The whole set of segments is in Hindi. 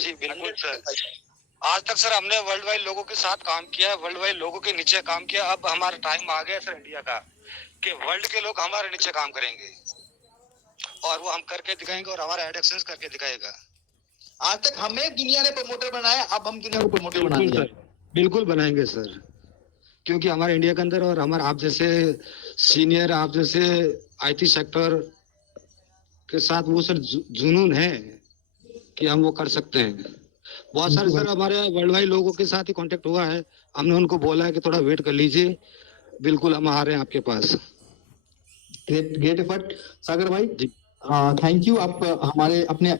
जी बिल्कुल सर। आज तक सर हमने वर्ल्ड वाइड लोगों के साथ काम किया है, वर्ल्ड वाइड लोगों के नीचे काम किया। अब हमारा टाइम आ गया सर इंडिया का कि वर्ल्ड के लोग हमारे नीचे काम करेंगे और वो हम करके दिखाएंगे और हमारा एडिक्शंस करके दिखाएगा। आज तक हमें दुनिया ने प्रमोटर बनाया, अब हम दुनिया को प्रमोटर बना बिल्कुल दिया। सर, बिल्कुल बनाएंगे सर, क्योंकि हमारे इंडिया के अंदर और हमारे आप जैसे सीनियर, आप जैसे आईटी सेक्टर के साथ वो सर जुनून है कि हम वो कर सकते हैं। बहुत सारे सर हमारे वर्ल्ड वाइड लोगों के साथ ही कांटेक्ट हुआ है, हमने उनको बोला है कि थोड़ा वेट कर लीजिए, बिल्कुल हम आ रहे हैं आपके पास। ग्रेट ग्रेट एफर्ट सागर भाई। जी थैंक यू। आप हमारे अपने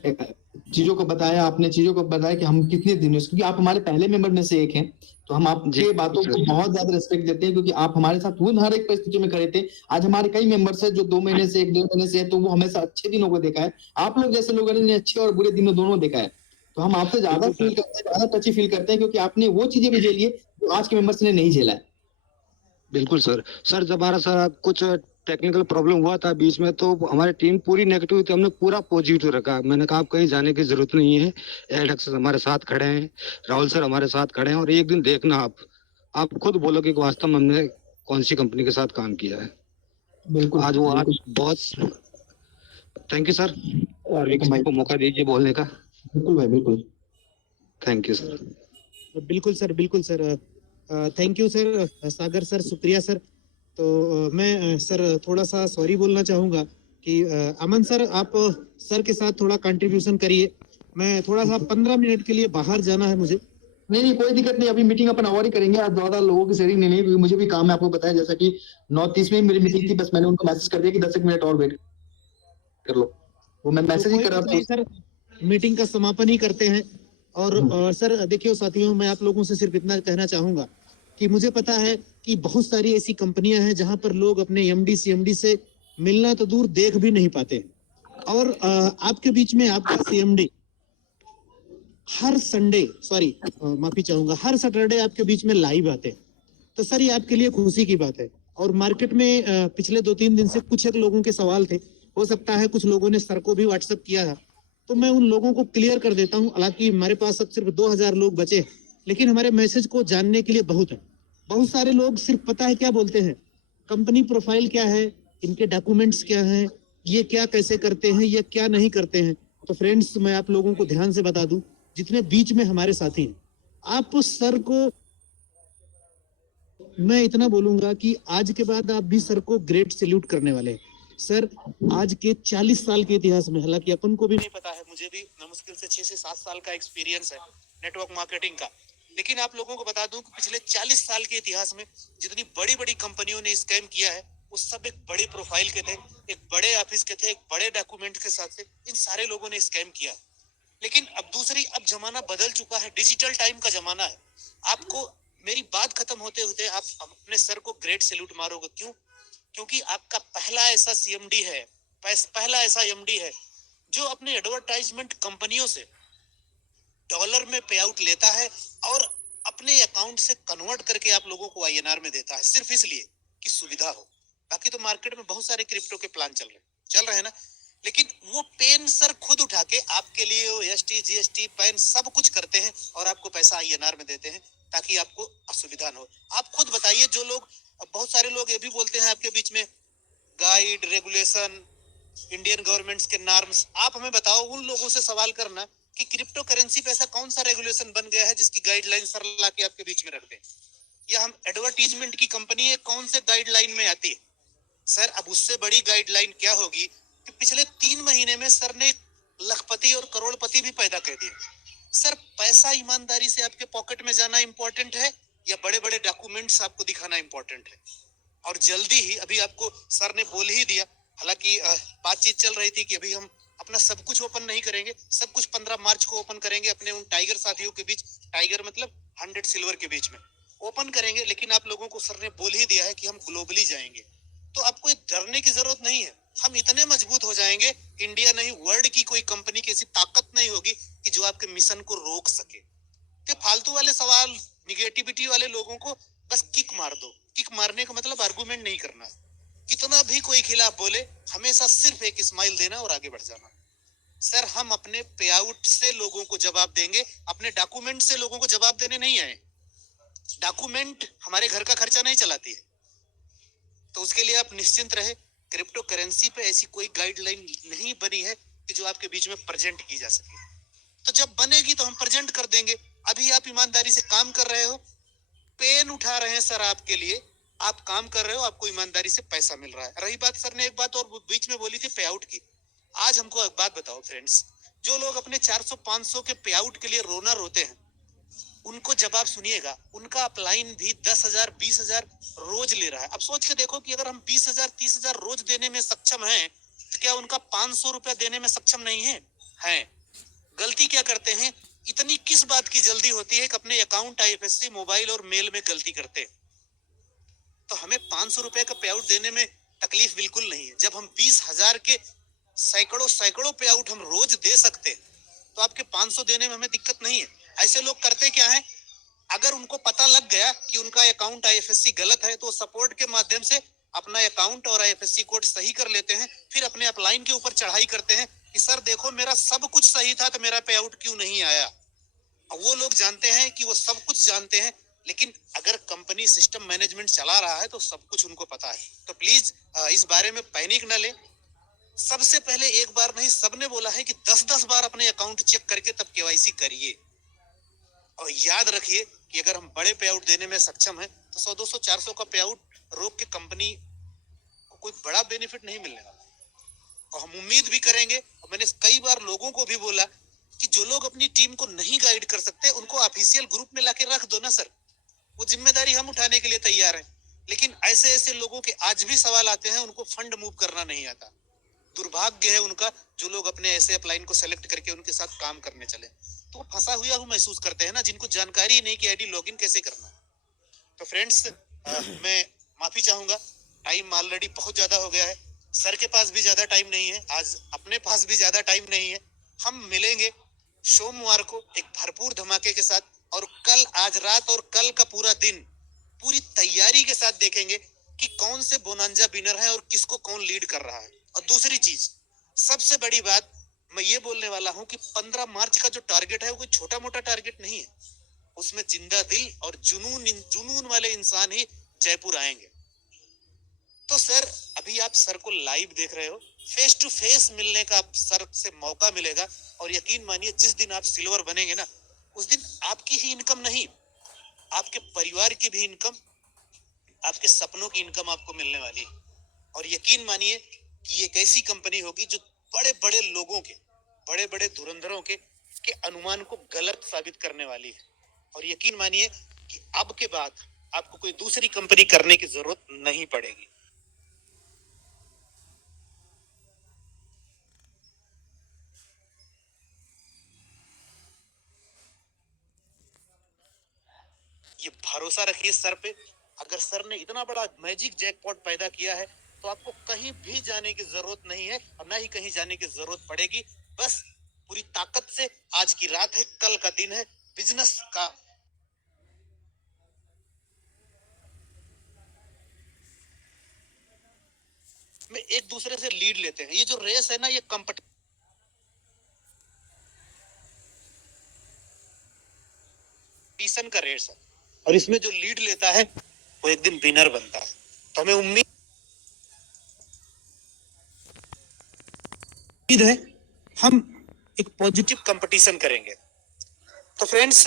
चीजों को बताया, आपने चीजों को बताया कि हम कितने दिनों से, क्योंकि आप हमारे पहले मेंबर में से एक हैं, तो हम आपके बातों को बहुत ज्यादा रिस्पेक्ट देते हैं, क्योंकि आप हमारे साथ वो हर एक परिस्थिति में खड़े थे। आज हमारे कई मेंबर्स हैं जो 2 महीने से 1-2 महीने से है, तो वो हमेशा अच्छे दिनों को देखा है। आप लोग जैसे लोगों ने अच्छे और बुरे दिनों दोनों देखा है, तो हम आपसे ज्यादा फील करते हैं, ज्यादा टची फील करते हैं, क्योंकि आपने वो चीजें भी झेली है जो आज के मेंबर्स ने नहीं झेला है। बिल्कुल सर। सर जब हमारा सर कुछ टेक्निकल प्रॉब्लम हुआ था बीच में, तो हमारी टीम पूरी नेगेटिव थी, हमने पूरा पॉजिटिव रखा। मैंने कहा आप कहीं जाने की जरूरत नहीं है, एडक्स हमारे साथ खड़े हैं, राहुल सर हमारे साथ खड़े हैं, और एक दिन देखना आप खुद बोलोगे कि वास्तव में हमने कौन सी कंपनी के साथ काम किया है। बिल्कुल आज वो बिल्कुल। आज बहुत थैंक यू सर, और एक भाई को मौका दीजिए बोलने का। बिल्कुल भाई बिल्कुल। Thank you sir. बिल्कुल सर, बिल्कुल sir. Thank you sir, Sagar sir, शुक्रिया सर। तो मैं सर थोड़ा सा सॉरी बोलना चाहूंगा कि अमन सर आप सर के साथ थोड़ा कंट्रीब्यूशन करिए। मैं थोड़ा सा 15 मिनट के लिए बाहर जाना है मुझे। नहीं कोई दिक्कत नहीं, अभी मीटिंग अपन और ही करेंगे। आज ज्यादा लोगों की शेयरिंग नहीं, क्योंकि मुझे भी काम है, आपको बताया जैसा कि 9:30 में मेरी मीटिंग थी, बस मैंने उनको मैसेज कर दिया कि 10 मिनट और वेट कर लो, वो मैं मैसेज ही कर रहा था सर, मीटिंग का समापन ही करते हैं। और सर देखियो साथियों, मैं आप लोगों से सिर्फ इतना कहना चाहूंगा कि मुझे पता है कि बहुत सारी ऐसी कंपनियां हैं जहां पर लोग अपने एमडी सीएमडी से मिलना तो दूर देख भी नहीं पाते, और आपके बीच में आपका सीएमडी हर संडे, सॉरी माफी चाहूंगा, हर सैटरडे आपके बीच में लाइव आते हैं। तो सर ये आपके लिए खुशी की बात है। और मार्केट में पिछले 2-3 दिन से कुछ एक लोगों के सवाल थे, हो सकता है कुछ लोगों ने सर को भी व्हाट्सएप किया है, तो मैं उन लोगों को क्लियर कर देता हूं। हालांकि हमारे पास अब सिर्फ 2000 लोग बचे, लेकिन हमारे मैसेज को जानने के लिए बहुत है। बहुत सारे लोग सिर्फ पता है क्या बोलते हैं, कंपनी प्रोफाइल क्या है, इनके डॉक्यूमेंट्स क्या हैं, ये क्या कैसे करते हैं, ये क्या नहीं करते हैं। तो फ्रेंड्स, मैं आप लोगों को ध्यान से बता दूं, जितने बीच में हमारे साथी हैं, आप सर को, मैं इतना बोलूंगा कि आज के बाद आप भी सर को ग्रेट सैल्यूट करने वाले हैं। सर आज के 40 साल के इतिहास में, हालांकि अपन को भी नहीं पता है, मुझे भी मुश्किल से 6 से 7 साल का एक्सपीरियंस है नेटवर्क मार्केटिंग का, लेकिन आप लोगों को बता दूं कि पिछले 40 साल के इतिहास में जितनी बड़ी बड़ी कंपनियों ने स्कैम किया है, वो सब एक बड़े प्रोफाइल के थे, एक बड़े ऑफिस के थे, एक बड़े डॉक्यूमेंट के साथ से इन सारे लोगों ने स्कैम किया। लेकिन अब जमाना बदल चुका है, डिजिटल टाइम का जमाना है। आपको मेरी बात खत्म होते होते आप अपने सर को ग्रेट सैल्यूट मारोगे। क्यों? क्योंकि आपका पहला ऐसा सीएमडी है, पहला ऐसा एमडी है जो अपने एडवर्टाइजमेंट कंपनियों से डॉलर में पे आउट लेता है और अपने अकाउंट से कन्वर्ट करके आप लोगों को आईएनआर में देता है, सिर्फ इसलिए कि सुविधा हो। बाकी तो मार्केट में बहुत सारे क्रिप्टो के प्लान चल रहे हैं ना, लेकिन वो पेन सर खुद उठा के आपके लिए एसटी जीएसटी पैन सब कुछ करते हैं और आपको पैसा आईएनआर में देते हैं, ताकि आपको असुविधा न हो। आप खुद बताइए, जो लोग, बहुत सारे लोग ये भी बोलते हैं आपके बीच में, गाइड, रेगुलेशन, इंडियन गवर्नमेंट्स के नॉर्म्स, आप हमें बताओ, उन लोगों से सवाल करना कि क्रिप्टो करेंसी पे ऐसा कौन सा रेगुलेशन बन गया है जिसकी गाइडलाइन सर ला के आपके बीच में रख दें, या हम एडवर्टीजमेंट की कंपनी है, कौन से गाइडलाइन में आती है सर। अब उससे बड़ी गाइडलाइन क्या होगी कि पिछले 3 महीने में सर ने लखपति और करोड़पति भी पैदा कर दिए। सर पैसा ईमानदारी से आपके पॉकेट में जाना इंपॉर्टेंट है, या बड़े बड़े डॉक्यूमेंट्स आपको दिखाना इंपॉर्टेंट है? और जल्दी ही, अभी आपको सर ने बोल ही दिया, हालांकि बातचीत चल रही थी कि अभी हम अपना सब कुछ ओपन नहीं करेंगे, सब कुछ 15 मार्च को ओपन करेंगे, अपने उन टाइगर साथियों के बीच, टाइगर मतलब 100 सिल्वर के बीच में ओपन करेंगे। लेकिन आप लोगों को सर ने बोल ही दिया है कि हम ग्लोबली जाएंगे, तो आपको डरने की जरूरत नहीं है। हम इतने मजबूत हो जाएंगे, इंडिया नहीं वर्ल्ड की कोई कंपनी की ऐसी ताकत नहीं होगी कि जो आपके मिशन को रोक सके। तो फालतू वाले सवाल, निगेटिविटी वाले लोगों को बस किक मार दो। किक मारने का मतलब आर्गुमेंट नहीं करना, कितना भी कोई खिलाफ बोले, हमेशा सिर्फ एक स्माइल देना और आगे बढ़ जाना। सर हम अपने पे आउट से लोगों को जवाब देंगे, अपने डॉक्यूमेंट से लोगों को जवाब देने नहीं आए। डॉक्यूमेंट हमारे घर का खर्चा नहीं चलाती है, तो उसके लिए आप निश्चिंत रहे। क्रिप्टो करेंसी पे ऐसी कोई गाइडलाइन नहीं बनी है कि जो आपके बीच में प्रेजेंट की जा सके। तो जब बनेगी तो हम प्रेजेंट कर देंगे। अभी आप ईमानदारी से काम कर रहे हो, पेन उठा रहे हैं सर आपके लिए, आप काम कर रहे हो, आपको ईमानदारी से पैसा मिल रहा है। रही बात, सर ने एक बात और बीच में बोली थी पे आउट की। आज हमको एक बात बताओ फ्रेंड्स, जो लोग अपने 400-500 के पे आउट के लिए रोना रोते हैं, उनको जब आप सुनिएगा, उनका अपलाइन भी 10,000 20,000 रोज ले रहा है। अब सोच के देखो कि अगर हम 20,000 30,000 रोज देने में सक्षम हैं, तो क्या उनका 500 रुपया देने में सक्षम नहीं है? हैं। गलती क्या करते हैं, इतनी किस बात की जल्दी होती है कि अपने अकाउंट, आईएफएससी, मोबाइल और मेल में गलती करते हैं। तो हमें 500 रुपए का पे आउट देने में तकलीफ बिल्कुल नहीं है। जब हम 20,000 के सैकड़ों सैकड़ों पे आउट हम रोज दे सकते हैं, तो आपके 500 देने में हमें दिक्कत नहीं है। ऐसे लोग करते क्या है, अगर उनको पता लग गया कि उनका अकाउंट आईएफएससी गलत है, तो सपोर्ट के माध्यम से अपना अकाउंट और आईएफएससी कोड सही कर लेते हैं, फिर अपने अपलाइन के ऊपर चढ़ाई करते हैं कि सर देखो मेरा सब कुछ सही था, तो मेरा पे आउट क्यों नहीं आया। वो लोग जानते हैं कि वो सब कुछ जानते हैं, लेकिन अगर कंपनी सिस्टम मैनेजमेंट चला रहा है तो सब कुछ उनको पता है। तो प्लीज इस बारे में पैनिक न ले। सबसे पहले एक बार नहीं, सबने बोला है कि 10-10 बार अपने अकाउंट चेक करके तब केवाईसी करिए। और याद रखिए कि अगर हम बड़े पे आउट देने में सक्षम हैं, तो 100 200 400 का पे आउट रोक के कंपनी को कोई बड़ा बेनिफिट नहीं मिलने वाला। और हम उम्मीद भी करेंगे, और मैंने कई बार लोगों को भी बोला कि जो लोग अपनी टीम को नहीं गाइड कर सकते, उनको ऑफिशियल ग्रुप में लाके रख दो ना सर, वो जिम्मेदारी हम उठाने के लिए तैयार हैं। लेकिन ऐसे ऐसे लोगों के आज भी सवाल आते हैं, उनको फंड मूव करना नहीं आता। दुर्भाग्य है उनका, जो लोग अपने ऐसे अपलाइन को सेलेक्ट करके उनके साथ काम करने चले, तो वो फंसा हुआ वो महसूस करते हैं ना, जिनको जानकारी नहीं कि आईडी लॉगिन कैसे करना है। तो फ्रेंड्स, मैं माफी चाहूंगा, टाइम ऑलरेडी बहुत ज्यादा हो गया है। सर के पास भी ज्यादा टाइम नहीं है, आज अपने पास भी ज्यादा टाइम नहीं है। हम मिलेंगे सोमवार को एक भरपूर धमाके के साथ, और कल, आज रात और कल का पूरा दिन पूरी तैयारी के साथ देखेंगे कि कौन से बोनांजा विनर है और किसको कौन लीड कर रहा है। और दूसरी चीज, सबसे बड़ी बात मैं ये बोलने वाला हूं कि 15 मार्च का जो टारगेट है वो कोई छोटा मोटा टारगेट नहीं है। उसमें जिंदा दिल और जुनून वाले इंसान ही जयपुर आएंगे। तो सर, अभी आप सर को लाइव देख रहे हो, फेस टू फेस मिलने का सर से मौका मिलेगा, और यकीन मानिए जिस दिन आप सिल्वर बनेंगे ना, उस दिन आपकी ही इनकम नहीं, आपके परिवार की भी इनकम, आपके सपनों की इनकम आपको मिलने वाली है। और यकीन मानिए कि ये एक ऐसी कंपनी होगी जो बड़े बड़े लोगों के, बड़े बड़े धुरंधरों के अनुमान को गलत साबित करने वाली है। और यकीन मानिए कि अब के बाद आपको कोई दूसरी कंपनी करने की जरूरत नहीं पड़ेगी। ये भरोसा रखिए सर पे। अगर सर ने इतना बड़ा मैजिक जैकपॉट पैदा किया है, तो आपको कहीं भी जाने की जरूरत नहीं है, और ना ही कहीं जाने की जरूरत पड़ेगी। बस पूरी ताकत से, आज की रात है, कल का दिन है, बिजनेस का में एक दूसरे से लीड लेते हैं। ये जो रेस है ना, ये कंपटीशन का रेस है, और इसमें जो लीड लेता है वो एक दिन विनर बनता है। तो हमें उम्मीद है हम एक पॉजिटिव कंपटीशन करेंगे। तो फ्रेंड्स,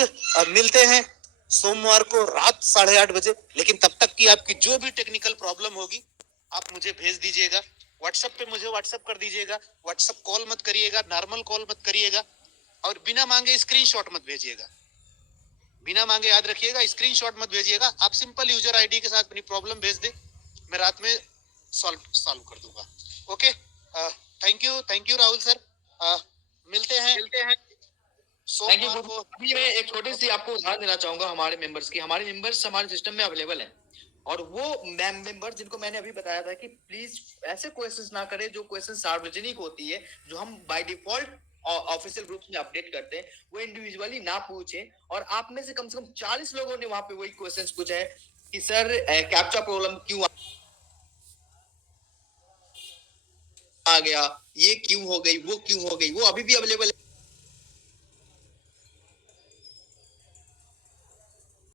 मिलते हैं सोमवार को रात 8:30 बजे। लेकिन तब तक की आपकी जो भी टेक्निकल प्रॉब्लम होगी, आप मुझे भेज दीजिएगा व्हाट्सएप पे, मुझे व्हाट्सएप कर दीजिएगा। व्हाट्सएप कॉल मत करिएगा, नॉर्मल कॉल मत करिएगा, और बिना मांगे स्क्रीनशॉट मत भेजिएगा। बिना मांगे, याद रखिएगा, स्क्रीनशॉट मत भेजिएगा। आप सिंपल यूजर आईडी के साथ अपनी प्रॉब्लम भेज दे, मैं रात में सॉल्व कर दूंगा। Okay, thank you Rahul sir. मिलते हैं थैंक यू। सोमवार को। अभी मैं एक छोटी सी आपको उदाहरण देना चाहूंगा हमारे मेंबर्स की। हमारे मेंबर्स हमारे सिस्टम में अवेलेबल हैं, और वो मेंबर जिनको मैंने अभी बताया था कि प्लीज ऐसे क्वेश्चंस ना करें जो क्वेश्चन सार्वजनिक होती है, जो हम बाय डिफॉल्ट ऑफिशियल ग्रुप्स में अपडेट करते हैं, वो इंडिविजुअली ना पूछे। और आप में से कम 40 लोगों ने वहां पे वही क्वेश्चंस पूछा है कि सर कैप्चा प्रॉब्लम क्यों आ गया, ये क्यों हो गई, वो क्यों हो गई, वो अभी भी अवेलेबल